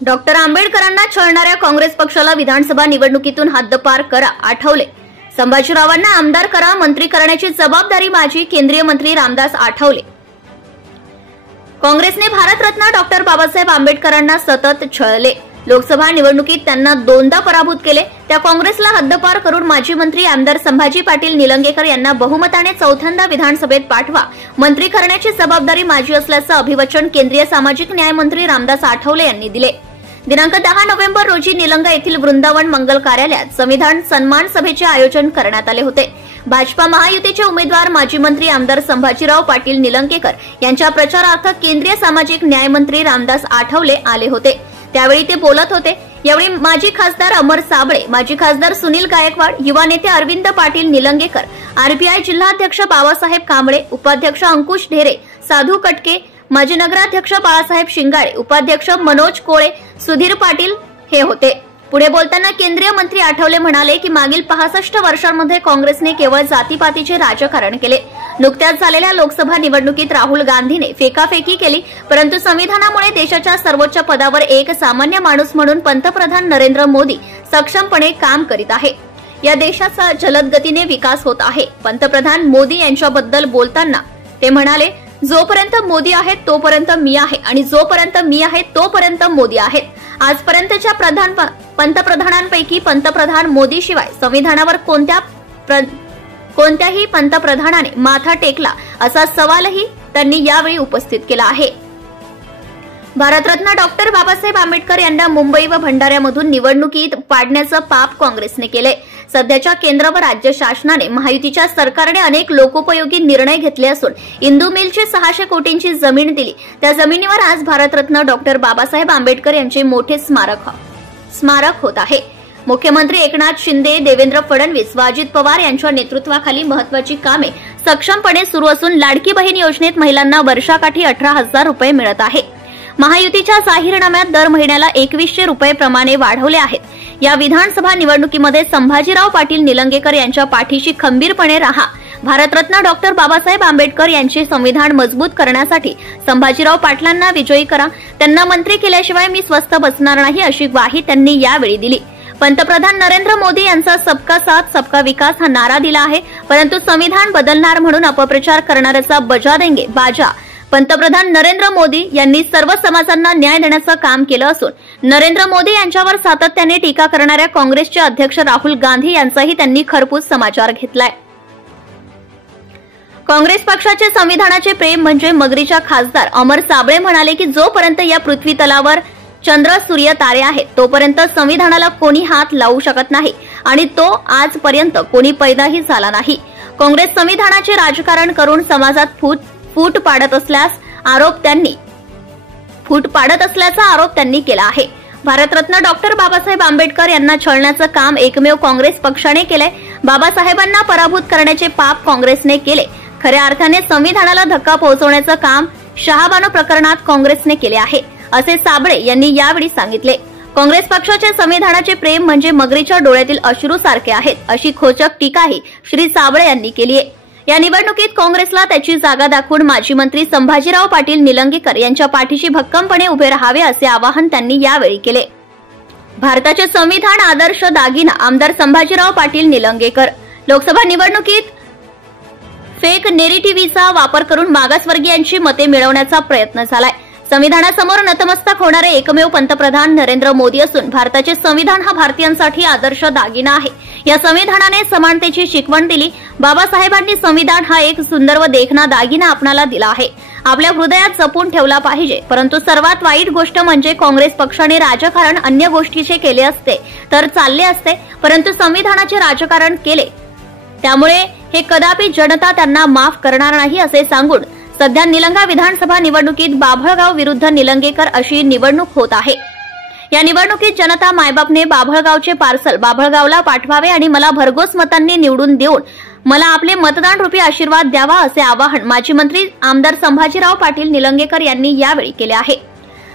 Doctor आंबेडकरांना छळणाऱ्या काँग्रेस पक्षाला विधानसभा निवडणुकीतून हद्दपार करा, आठवले. संभाजीरावांना आमदार करा, मंत्री करण्याची जबाबदारी माजी केंद्रीय मंत्री रामदास आठवले. काँग्रेसने भारतरत्न डॉक्टर बाबासाहेब आंबेडकरांना सतत छळले. लोकसभा निवडणुकीत त्यांना दोनदा पराभूत केले. त्या काँग्रेसला हद्दपार करून माजी मंत्री आमदार संभाजी पाटील निलंगेकर यांना बहुमताने चौथ्यांदा विधानसभेत पाठवा, मंत्री करण्याची जबाबदारी माझी असल्याचं अभिवचन केंद्रीय सामाजिक न्याय मंत्री रामदास आठवले यांनी दिले. दिनांक 10 नोव्हेंबर रोजी निलंगा येथील वृंदावन मंगल कार्यालयात संविधान सन्मान सभेचे आयोजन करण्यात आले होते. भाजपा महायुतीचे उमेदवार माजी मंत्री आमदार संभाजीराव पाटील निलंगेकर यांच्या प्रचारार्थ केंद्रीय सामाजिक न्याय मंत्री रामदास आठवले आले होते. त्यावेळी ते बोलत होते. यावेळी माजी खासदार अमर साबळे, माजी खासदार सुनील गायकवाड, युवा नेते अरविंद पाटील निलंगेकर, आरपीआय जिल्हाध्यक्ष बाबासाहेब कांबळे, उपाध्यक्ष अंकुश ढेरे, साधू कटके, माजी नगराध्यक्ष बाळासाहेब शिंगाळे, उपाध्यक्ष मनोज कोळे, सुधीर पाटील हे होते. पुढे बोलताना केंद्रीय मंत्री आठवले म्हणाले की मागील 65 वर्षांमध्ये काँग्रेसने केवळ जातीपातीचे राजकारण केले. नुकत्याच झालेल्या लोकसभा निवडणुकीत राहुल गांधीने फेकाफेकी केली, परंतु संविधानामुळे देशाच्या सर्वोच्च पदावर एक सामान्य माणूस म्हणून पंतप्रधान नरेंद्र मोदी सक्षमपणे काम करीत आहे. या देशाचा जलद गतीने विकास होत आहे. पंतप्रधान मोदी यांच्याबद्दल बोलताना ते म्हणाले, जोपर्यंत मोदी आहेत तोपर्यंत मी आहे आणि जोपर्यंत मी आहे तोपर्यंत मोदी आहेत. आजपर्यंतच्या पंतप्रधानांपैकी पंतप्रधान मोदीशिवाय संविधानावर कोणत्याही पंतप्रधानाने माथा टेकला असा सवालही त्यांनी यावेळी उपस्थित केला आहे. भारतरत्न डॉक्टर बाबासाहेब आंबेडकर यांना मुंबई व भंडाऱ्यामधून निवडणुकीत पाडण्याचं पाप काँग्रेसने केले. सध्याच्या केंद्र व राज्य शासनाने महायुतीच्या सरकारने अनेक लोकोपयोगी निर्णय घेतले असून इंदू मिलची 600 कोटींची जमीन दिली. त्या जमिनीवर आज भारतरत्न डॉक्टर बाबासाहेब आंबेडकर यांचे मोठे स्मारक होत आहे. मुख्यमंत्री एकनाथ शिंदे, देवेंद्र फडणवीस व अजित पवार यांच्या नेतृत्वाखाली महत्वाची कामे सक्षमपणे सुरू असून लाडकी बहीण योजनेत महिलांना वर्षाकाठी 18,000 रुपये मिळत आहे. महायुतीच्या जाहीरनाम्यात दर महिन्याला 2100 रुपये प्रमाणे वाढवले आहेत. या विधानसभा निवडणुकीमध्ये संभाजीराव पाटील निलंगेकर यांच्या पाठीशी खंबीरपणे राहा. भारतरत्न डॉक्टर बाबासाहेब आंबेडकर यांचे संविधान मजबूत करण्यासाठी संभाजीराव पाटलांना विजयी करा. त्यांना मंत्री केल्याशिवाय मी स्वस्थ बसणार नाही अशी ग्वाही त्यांनी यावेळी दिली. पंतप्रधान नरेंद्र मोदी यांचा सबका साथ सबका विकास हा नारा दिला आहे, परंतु संविधान बदलणार म्हणून अपप्रचार करणाऱ्याचा बजा देंगे बाजा. पंतप्रधान नरेंद्र मोदी यांनी सर्व समाजांना न्याय देण्याचं काम केलं असून नरेंद्र मोदी यांच्यावर सातत्याने टीका करणाऱ्या काँग्रेसचे अध्यक्ष राहुल गांधी यांचाही त्यांनी खरपूस समाचार घेतलाय. काँग्रेस पक्षाचे संविधानाचे प्रेम म्हणजे मगरीच्या खासदार अमर साबळे म्हणाले की जोपर्यंत या पृथ्वी तलावर चंद्र, सूर्य, तारे आहेत तोपर्यंत संविधानाला कोणी हात लावू शकत नाही आणि तो आजपर्यंत कोणी पैदाही झाला नाही. काँग्रेस संविधानाचे राजकारण करून समाजात फूट पाडत असल्याचा आरोप त्यांनी केला आहे. भारतरत्न डॉक्टर बाबासाहेब आंबेडकर यांना छळण्याचं काम एकमेव काँग्रेस पक्षाने केलंय. बाबासाहेबांना पराभूत करण्याचे पाप काँग्रेसने केले. खऱ्या अर्थाने संविधानाला धक्का पोहोचवण्याचं काम शहाबानो प्रकरणात काँग्रेसने केले आहे, असे साबळे यांनी यावेळी सांगितले. काँग्रेस पक्षाचे संविधानाचे प्रेम म्हणजे मगरीच्या डोळ्यातील अश्रू सारखे आहेत, अशी खोचक टीकाही श्री साबळे यांनी केली आहे. या निवडणुकीत काँग्रेसला त्याची जागा दाखवून माजी मंत्री संभाजीराव पाटील निलंगेकर यांच्या पाठीशी भक्कमपणे उभे राहावे असे आवाहन त्यांनी यावेळी केले. भारताचे संविधान आदर्श दागिना आमदार संभाजीराव पाटील निलंगेकर. लोकसभा निवडणुकीत फेक नेरेटिव्हचा वापर करून मागासवर्गीयांची मते मिळवण्याचा प्रयत्न झालाय. संविधानासमोर नतमस्तक होणारे एकमेव पंतप्रधान नरेंद्र मोदी असून भारताचे संविधान हा भारतीयांसाठी आदर्श दागिना आहे. या संविधानाने समानतेची शिकवण दिली. बाबासाहेबांनी संविधान हा एक सुंदर व देखणा दागिना आपणाला दिला आहे. आपल्या हृदयात जपून ठेवला पाहिजे. परंतु सर्वात वाईट गोष्ट म्हणजे काँग्रेस पक्षाने राजकारण अन्य गोष्टीचे केले असते तर चालले असते, परंतु संविधानाचे राजकारण केले. त्यामुळे हे कदापि जनता त्यांना माफ करणार नाही असे सांगून सध्या निलंगा विधानसभा निवडणुकीत बाभळगाव विरुद्ध निलंगेकर अशी निवडणूक होत आहे. या निवडणुकीत जनता मायबापने बाभळगावचे पार्सल बाभळगावला पाठवावे आणि मला भरघोस मतांनी निवडून देऊन मला आपले मतदान रूपी आशीर्वाद द्यावा असे आवाहन माजी मंत्री आमदार संभाजीराव पाटील निलंगेकर यांनी यावेळी केले आहे.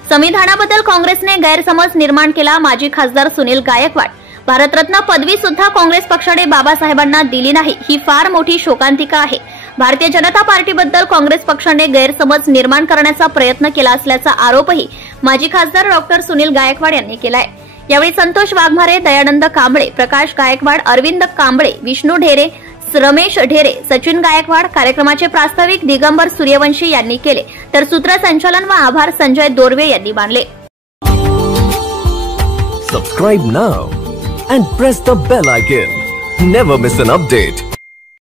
संविधानाबद्दल काँग्रेसने गैरसमज निर्माण केला. माजी खासदार सुनील गायकवाड. भारतरत्न पदवी सुद्धा काँग्रेस पक्षाने बाबासाहेबांना दिली नाही, ही फार मोठी शोकांतिका आहे. भारतीय जनता पार्टीबद्दल काँग्रेस पक्षाने गैरसमज निर्माण करण्याचा प्रयत्न केला असल्याचा आरोपही माजी खासदार डॉक्टर सुनील गायकवाड यांनी केलाय। यावेळी संतोष वाघमारे, दयानंद कांबळे, प्रकाश गायकवाड, अरविंद कांबळे, विष्णू ढेरे, रमेश ढेरे, सचिन गायकवाड, कार्यक्रमाचे प्रास्ताविक दिगंबर सूर्यवंशी यांनी केले, तर सूत्रसंचालन व आभार संजय दोरवे यांनी मानले। Subscribe now and press the bell icon. Never miss an update.